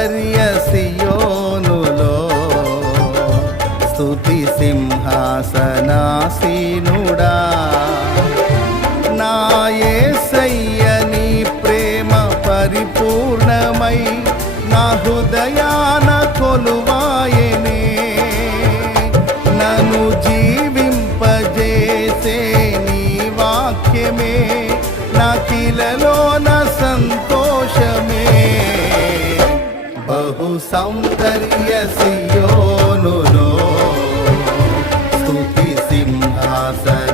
సౌందర్య సియోనులో స్తుతి సింహాసనాసీనుడా నా యేసయ్య నీ ప్రేమ పరిపూర్ణమై నా హృదయాన కొలువాయనే నన్ను జీవింపజేసే నీ వాక్యమే నాకిలలోన సంతోషమే బహు సౌందర్య సియోనులో స్తుతి సింహాసన